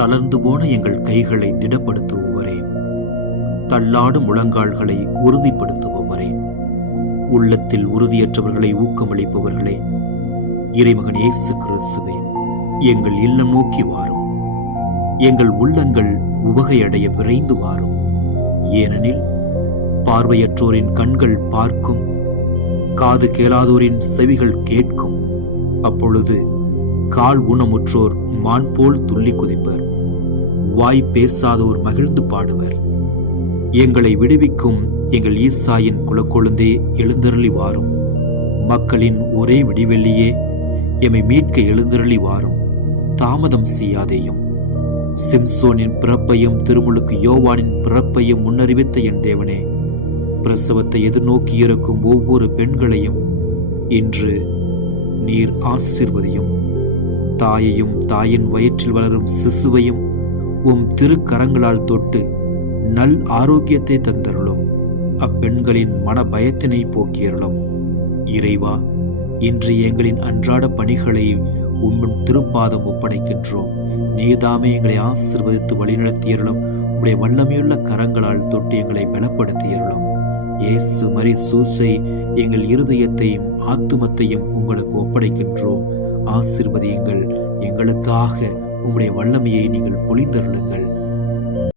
தளர்ந்து போன எங்கள் கைகளை திடப்படுத்துபவரே, தள்ளாடும் முழங்கால்களை உறுதிப்படுத்துபவரே, உள்ளத்தில் உறுதியற்றவர்களை ஊக்கமளிப்பவர்களே, இறைமகன் இயேசு கிறிஸ்துவே, எங்கள் இல்லம் நோக்கி வாரும். எங்கள் உள்ளங்கள் உவகையடைய விரைந்து வாரும். ஏனெனில் பார்வையற்றோரின் கண்கள் பார்க்கும், காது கேளாதோரின் செவிகள் கேட்கும். அப்பொழுது கால் ஊனமுற்றோர் மான் போல் துள்ளி குதிப்பர், வாய் பேசாதோர் மகிழ்ந்து பாடுவர். எங்களை விடுவிக்கும் எங்கள் ஈசாயின் குலக்கொழுந்தே, எழுந்தருளி வாரும். மக்களின் ஒரே விடிவெள்ளியே, எம்மை மீட்க எழுந்தருளி வாரும். தாமதம் செய்யாதேயும். சிம்சோனின் பிறப்பையும் திருமுழுக்கு யோவானின் பிறப்பையும் முன்னறிவித்த என் தேவனே, பிரசவத்தை எதிர்நோக்கி இருக்கும் ஒவ்வொரு பெண்களையும் இன்று நீர் ஆசீர்வதியும். தாயையும் தாயின் வயிற்றில் வளரும் சிசுவையும் உம் திருக்கரங்களால் தொட்டு நல் ஆரோக்கியத்தை தந்தருளும். அப்பெண்களின் மன பயத்தினை போக்கியருளும். இறைவா, இன்று எங்களின் அன்றாட பணிகளை உம் திருப்பாதம் ஒப்படைக்கின்றோம். நீதாமே எங்களை ஆசீர்வதித்து வழிநடத்தியருளும். உடைய வல்லமையுள்ள கரங்களால் தொட்டு எங்களை பலப்படுத்தியருளும். இயேசு மரி சூசை, எங்கள் இருதயத்தையும் ஆத்துமத்தையும் உங்களுக்கு ஒப்படைக்கின்றோம். ஆசீர்வதியுங்கள். எங்களுக்காக உம்முடைய வல்லமையை நீங்கள் பொழிந்தருளுங்கள்.